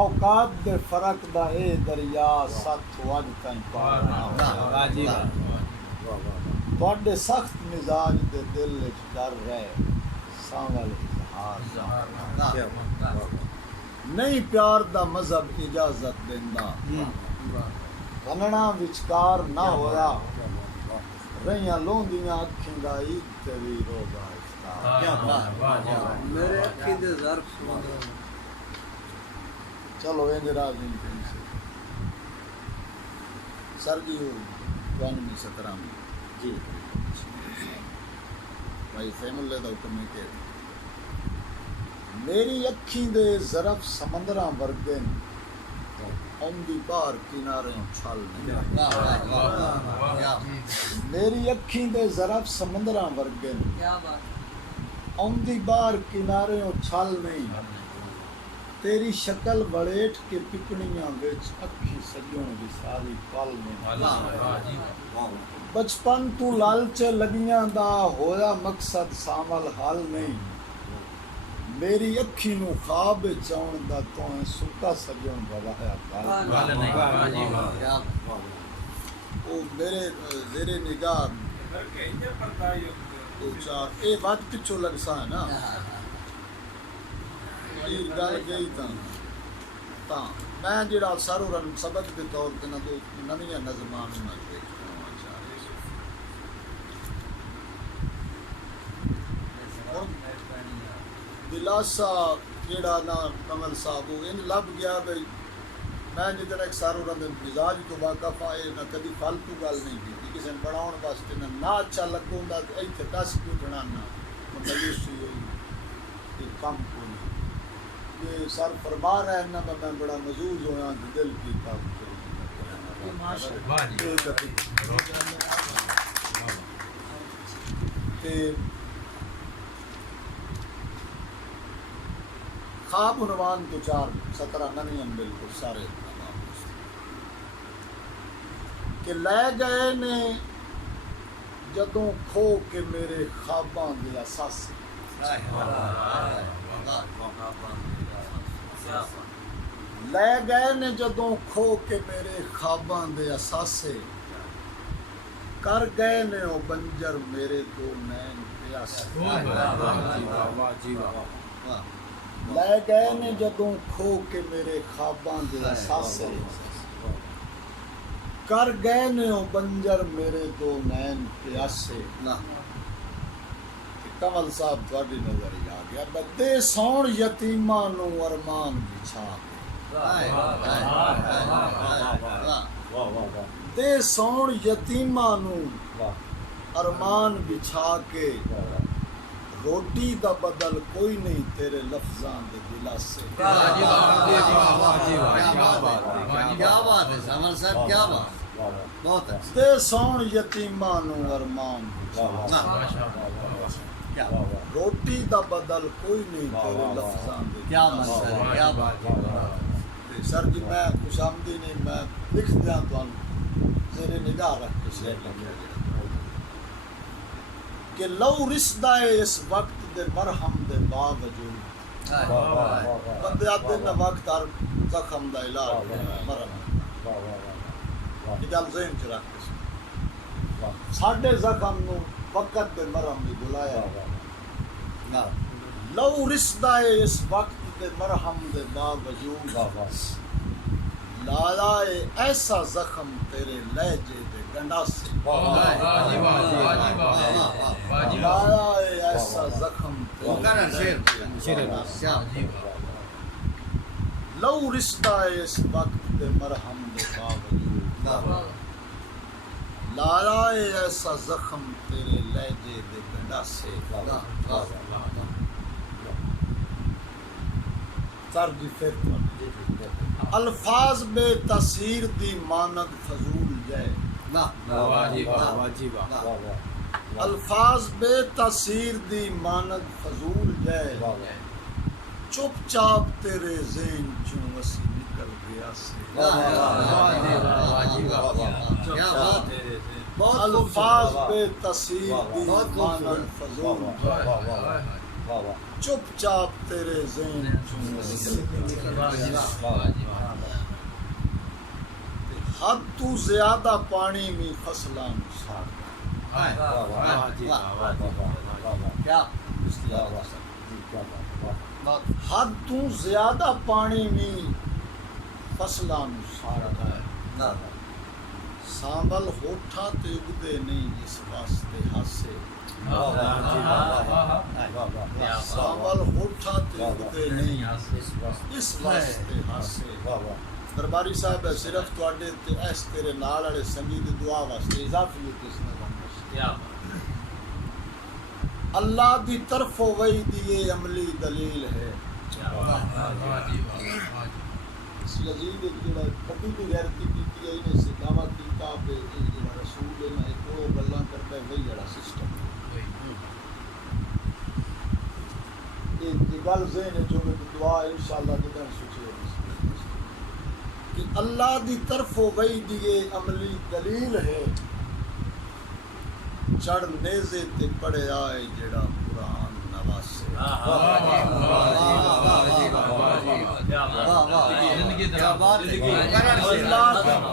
औकात दे फर्क दा ए दरिया सत वज ताईं पार ना होया तुहाडे सख्त मिजाज दे दिल विच डर रहे सांवल इजहार नहीं प्यार दा मजहब इजाजत देंदा बनना विचकार ना होया रहियां लोंदियां अखीं दा ईद ते वी रोज़ा इफ्तार मेरे अखी दे ज़र्फ चलो इंज राजी सर जी हो 17 जी भाई फैमुल्ले दा हुक्म है कि मेरी अखीं दे ज़रफ समंदरां वर्गे ने औंदी बाहर किनारे छल नहीं मेरी अखीं दे ज़रफ समंदरां वर्गे ने क्या बात औंदी बाहर किनारे छल नहीं तेरी शक्ल बड़ेठ के पिपणियां विच अखी सजण दी सारी पल में बचपन तू लालच लगियां दा होया मकसद सामल हल नहीं मेरी अखी नू ख्वाब चाउण दा तों सुता सजण दा वाया पल ओ मेरे ज़ेरे निगाह ओ चार ए बात पिछो लगसा है ना गल गई तां मैं जिहड़ा सारो रन सबक के तौर ते ना तो नवीं नज़मां नूं मैं देखना चाह रहा दिलासा जिहड़ा ना कमल साहब वो इंज लभ गया भाई मैं जिधर एक सारो रन मिजाज तो वाकफ आए ना कभी फालतू गल नहीं की किसी ने बनाउण वास्ते ना अच्छा लगूंगा तो इत्थे दस क्यों बनाना मायूसी होई कम को ये सर फरमा रहे हैं ना मैं बड़ा मजूज होया दिल की काम ख्वाब उन्वान तो 17 नवी बिल्कुल सारे कि लै गए ने जदों खो के मेरे ख्वाबां दे असासे लै गए ने जदों खो के मेरे ख्वाबां दे असासे कर गए ने ओ बंजर मेरे दो नैन प्यासे लै गए ने जदों खो के मेरे ख्वाबां दे असासे कर गए ने ओ बंजर मेरे दो नैन प्यासे कमल साहब थोड़ी नजर आ गया बदे सौण यतीमां नूं अरमान बिछा दे सौण यतीमां नूं अरमान बिछा के रोटी दा बदल कोई नहीं तेरे लफ्जां दे दिलासे क्या बात है समर साहब क्या बात बहुत अच्छा दे सौण यतीमां नूं अरमान बिछा क्या रोटी दा बदल कोई नहीं तेरे लफ्जां दे क्या मंजर है क्या बात ते सर जी मैं खुशामदी नहीं मैं लिख दिया तुहानू ज़ेरे निगाह रख के शेर लिखिया कि लऊ रिसदा है इस वक्त दे मरहम दे बावजूद बंदे आते न वक्त हर जख्म दा इलाज मरहम ये गल ज़हन च रख के साडे जख्म नूं वक्त दे मरहम भी बुलाया लऊ रिसदा है इस वक्त दे मरहम दे बावजूद लाया है ऐसा जख्म तेरे लहजे दे गंडासे लाया है ऐसा जख्म तेरे लऊ रिसदा है इस वक्त दे मरहम दे बावजूद लाया है ऐसा जख्म तेरे लहजे दे गंडासे सर जी फिर अल्फाज बे तसीर दी मानद फजूल जाए अल्फाज बे तसीर दी मानद फजूल जाए चुपचाप तेरे ज़हन चों वसी निकल गया से अल्फाज बे तसीर दी मानद फजूल चुपचाप तेरे ज़हन चों हद तू ज्यादा पानी में फसलां सार क्या हद तू ज्यादा पानी में फसलां सार सांबल होठा ते उगदे नहीं इस वास्ते हासे सांबल होठा ते उगदे नहीं इस वास्ते हासे दरबारी साहब है सिर्फ तुहाडे ते ऐस तेरे नाल वाले संगी दी दुआ वास्ते इजाफी किसने बनना अल्लाह दी तरफों वही दिए अमली दलील है इस लजीज एक जेड़ा कभी भी गैरती की है इन्हें से दावा कीता पे जेड़ा रसूल है ना एक वो गल्लां करता है वही जेड़ा सिस्टम एक गल ज़हन जो में दुआ इंशाअल्लाह दिदन सोचे कि अल्लाह दी तरफों वही दिए अमली दलील है चढ़ नेज़े ते पढ़े आए जेड़ा कुरान नवासे अल्लाह दी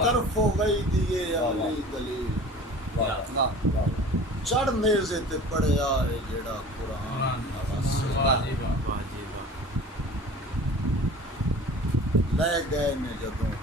तरफों वही दिए अमली दलील चढ़ नेज़े ते पढ़े आए जेड़ा कुरान नवासे ले गए ने जदों